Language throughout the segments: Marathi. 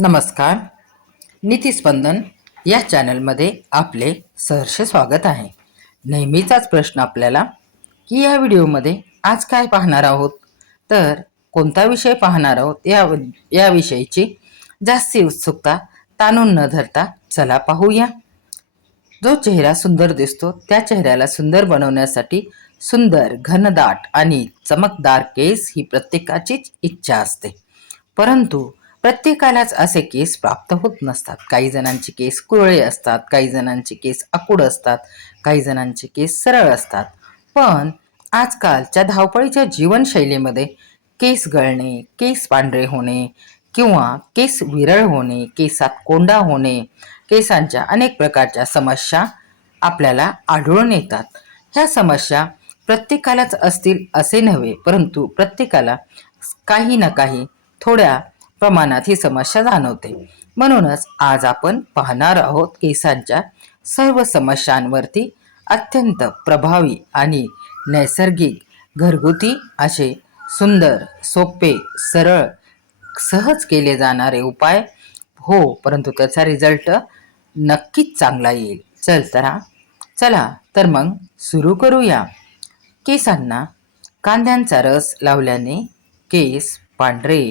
नमस्कार. नीतिस्पंदन या चॅनलमध्ये आपले सहर्ष स्वागत आहे. नेहमीचाच प्रश्न आपल्याला की या व्हिडिओमध्ये आज काय पाहणार आहोत, तर कोणता विषय पाहणार आहोत या विषयीची जास्ती उत्सुकता ताणून न धरता चला पाहूया. जो चेहरा सुंदर दिसतो त्या चेहऱ्याला सुंदर बनवण्यासाठी सुंदर, घनदाट आणि चमकदार केस ही प्रत्येकाचीच इच्छा असते. परंतु प्रत्येकालाच असे केस प्राप्त होत नसतात. काही जणांचे केस कुरळे असतात, काही जणांचे केस आखूड असतात, काही जणांचे केस सरळ असतात. पण आजकालच्या धावपळीच्या जीवनशैलीमध्ये केस गळणे, केस पांढरे होणे किंवा केस विरळ होणे, केसात कोंडा होणे, केसांच्या अनेक प्रकारच्या समस्या आपल्याला आढळून येतात. ह्या समस्या प्रत्येकालाच असतील असे नव्हे, परंतु प्रत्येकाला काही ना काही थोड्या प्रमाणात ही समस्या जाणवते. म्हणूनच आज आपण पाहणार आहोत केसांच्या सर्व समस्यांवरती अत्यंत प्रभावी आणि नैसर्गिक घरगुती असे सुंदर, सोपे, सरळ, सहज केले जाणारे उपाय. हो, परंतु त्याचा रिझल्ट नक्कीच चांगला येईल. चला तर मग सुरू करूया. केसांना कांद्यांचा रस लावल्याने केस पांढरे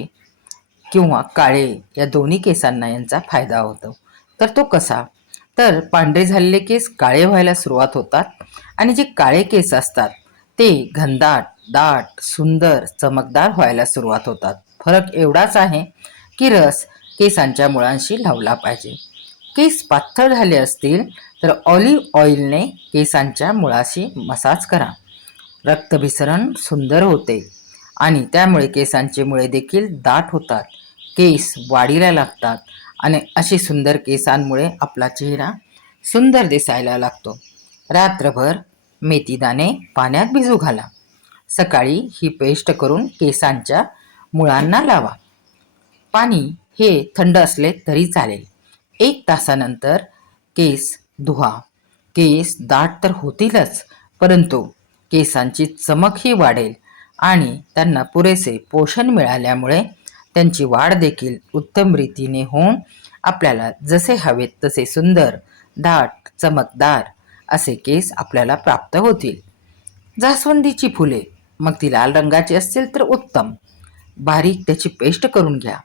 किंवा काळे या दोन्ही केसांना यांचा फायदा होतो. तर तो कसा? तर पांढरे झालेले केस काळे व्हायला सुरुवात होतात आणि जे काळे केस असतात ते घनदाट, दाट, सुंदर, चमकदार व्हायला सुरुवात होतात. फरक एवढाच आहे की रस केसांच्या मुळांशी लावला पाहिजे. केस पातळ झाले असतील तर ऑलिव्ह ऑइलने केसांच्या मुळाशी मसाज करा. रक्तभिसरण सुंदर होते आणि त्यामुळे केसांचे मुळे देखील दाट होतात, केस वाढीला लागतात आणि अशी सुंदर केसांमुळे आपला चेहरा सुंदर दिसायला लागतो. रात्रभर मेथीदाणे पाण्यात भिजू घाला. सकाळी ही पेस्ट करून केसांच्या मुळांना लावा. पाणी हे थंड असले तरी चालेल. 1 तासानंतर केस धुवा. केस दाट तर होतीलच, परंतु केसांची चमकही वाढेल आणि त्यांना पुरेसे पोषण मिळाल्यामुळे त्यांची वाढ देखील उत्तम रीतीने होऊन आपल्याला जसे हवेत तसे सुंदर, दाट, चमकदार असे केस आपल्याला प्राप्त होतील. जास्वंदीची फुले, मग ती लाल रंगाची असतील तर उत्तम. बारीक त्याची पेस्ट करून घ्या.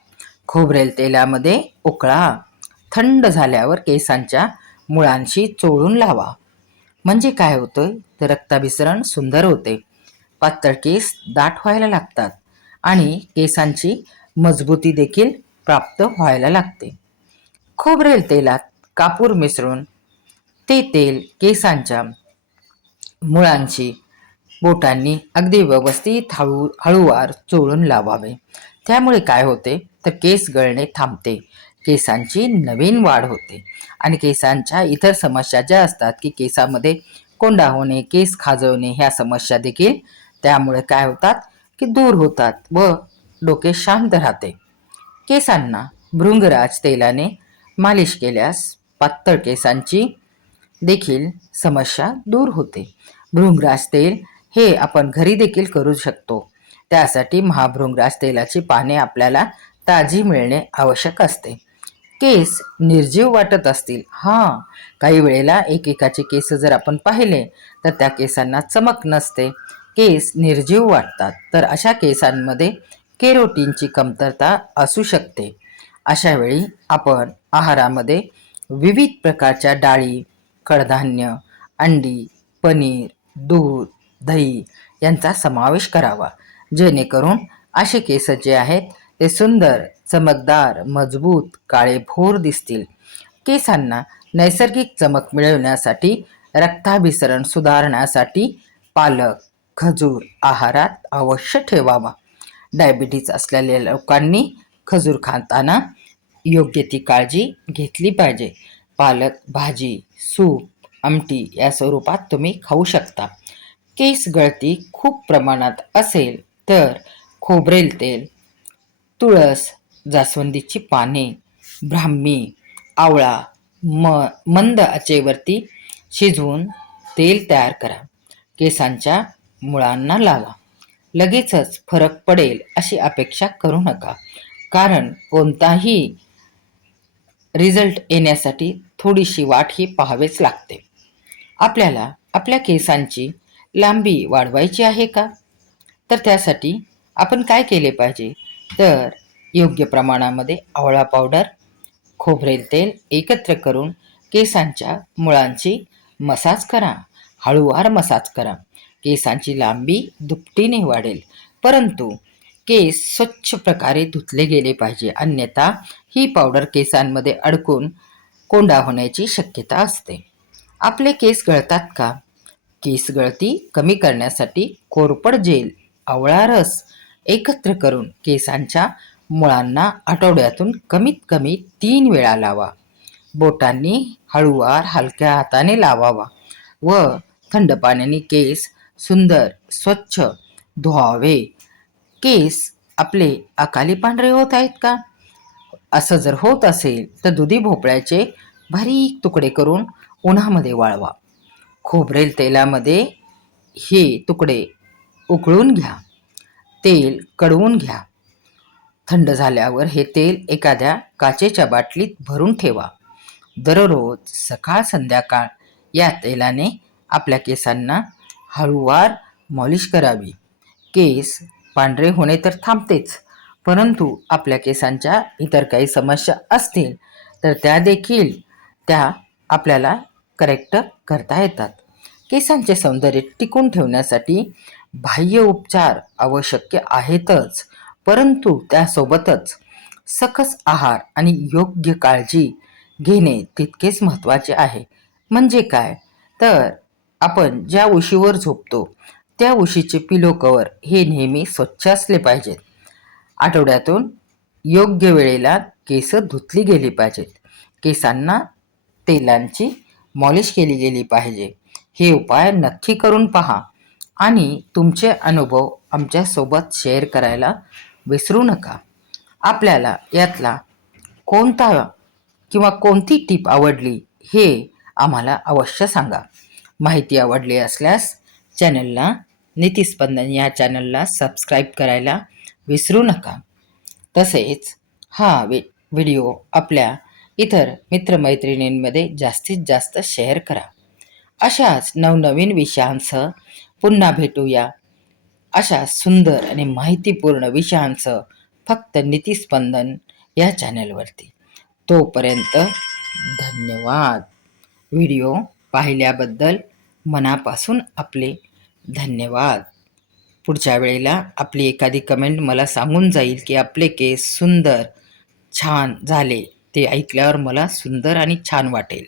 खोबरेल तेलामध्ये उकळा. थंड झाल्यावर केसांच्या मुळांशी चोळून लावा. म्हणजे काय होतं, तर रक्ताभिसरण सुंदर होते, पातळ केस दाट व्हायला लागतात आणि केसांची मजबूती देखील प्राप्त व्हायला लागते. खोबरेल तेलात कापूर मिसळून ते तेल केसांच्या मुळांशी बोटांनी अगदी व्यवस्थित हळूवार चोळून लावावे. त्यामुळे काय होते, तर केस गळणे थांबते, केसांची नवीन वाढ होते आणि केसांच्या इतर समस्या ज्या असतात की केसामध्ये कोंडा होणे, केस खाजवणे, ह्या समस्या देखील त्यामुळे काय होतात की दूर होतात व डोके शांत राहते. केसांना भृंगराज तेलाने मालिश केल्यास पातळ केसांची देखील समस्या दूर होते. भृंगराज तेल हे आपण घरी देखील करू शकतो. त्यासाठी महाभृंगराज तेलाची पाने आपल्याला ताजी मिळणे आवश्यक असते. केस निर्जीव वाटत असतील, काही वेळेला एकेकाचे केस जर आपण पाहिले तर त्या केसांना चमक नसते, केस निर्जीव वाटतात, तर अशा केसांमध्ये केरोटीनची कमतरता असू शकते. अशा वेळी आपण आहारामध्ये विविध प्रकारच्या डाळी, कडधान्य, अंडी, पनीर, दूध, दही यांचा समावेश करावा, जेणेकरून असे केस जे आहेत ते सुंदर, चमकदार, मजबूत, काळेभोर दिसतील. केसांना नैसर्गिक चमक मिळवण्यासाठी, रक्ताभिसरण सुधारण्यासाठी पालक, खजूर आहारात अवश्य ठेवावा. डायबिटीज असलेल्या लोकांनी खजूर खाताना योग्य ती काळजी घेतली पाहिजे. पालक भाजी, सूप, आमटी या स्वरूपात तुम्ही खाऊ शकता. केस गळती खूप प्रमाणात असेल तर खोबरेल तेल, तुळस, जास्वंदीची पाने, ब्राह्मी, आवळा मंद आचेवरती शिजवून तेल तयार करा. केसांच्या मुळांना लावा. लगेचच फरक पडेल अशी अपेक्षा करू नका, कारण कोणताही रिझल्ट येण्यासाठी थोडीशी वाट ही पाहावीच लागते. आपल्याला आपल्या केसांची लांबी वाढवायची आहे का? तर त्यासाठी आपण काय केले पाहिजे? तर योग्य प्रमाणामध्ये आवळा पावडर, खोबरेल तेल एकत्र करून केसांच्या मुळांची मसाज करा. हळूवार मसाज करा. केसांची लांबी दुपटीने वाढेल. परंतु केस स्वच्छ प्रकारे धुतले गेले पाहिजे, अन्यथा ही पावडर केसांमध्ये अडकून कोंडा होण्याची शक्यता असते. आपले केस गळतात का? केस गळती कमी करण्यासाठी कोरपड जेल, आवळा रस एकत्र करून केसांच्या मुळांना आठवड्यातून कमीत कमी 3 वेळा लावा. बोटांनी हळूवार हलक्या हाताने लावावा व थंड पाण्याने केस सुंदर स्वच्छ धुवावे. केस आपले अकाली पांढरे होत आहेत का? असं जर होत असेल तर दुधी भोपळ्याचे बारीक तुकडे करून उन्हामध्ये वाळवा. खोबरेल तेलामध्ये हे तुकडे उकळून घ्या. तेल कढवून घ्या. थंड झाल्यावर हे तेल एखाद्या काचेच्या बाटलीत भरून ठेवा. दररोज सकाळ संध्याकाळ या तेलाने आपल्या केसांना हळूवार मॉलिश करावी. केस पांढरे होणे तर थांबतेच, परंतु आपल्या केसांच्या इतर काही समस्या असतील तर त्या आपल्याला करेक्ट करता येतात. केसांचे सौंदर्य टिकून ठेवण्यासाठी बाह्य उपचार आवश्यक आहेतच, परंतु त्यासोबतच सकस आहार आणि योग्य काळजी घेणे तितकेच महत्त्वाचे आहे. म्हणजे काय? तर आपण ज्या उशीवर झोपतो त्या उशीचे पिलो कवर हे नेहमी स्वच्छ असले पाहिजेत. आठवड्यातून योग्य वेळेला केस धुतली गेली पाहिजेत. केसांना तेलांची मॉलिश केली गेली पाहिजे. हे उपाय नक्की करून पहा आणि तुमचे अनुभव आमच्यासोबत शेअर करायला विसरू नका. आपल्याला यातला कोणता किंवा कोणती टीप आवडली हे आम्हाला अवश्य सांगा. माहिती आवडली असल्यास चॅनलला नीतिस्पंदन या चॅनलला सबस्क्राईब करायला विसरू नका. तसेच हा व्हिडिओ आपल्या इतर मित्रमैत्रिणींमध्ये जास्तीत जास्त शेअर करा. अशाच नवनवीन विषयांसह पुन्हा भेटूया. अशा सुंदर आणि माहितीपूर्ण विषयांसह फक्त नीतिस्पंदन या चॅनलवरती. तोपर्यंत धन्यवाद. व्हिडिओ पाहिल्याबद्दल मनापासून आपले धन्यवाद. पुढच्या वेळेला आपली एखादी कमेंट मला सांगून जाईल की आपले केस सुंदर छान झाले. ते ऐकल्यावर मला सुंदर आणि छान वाटेल.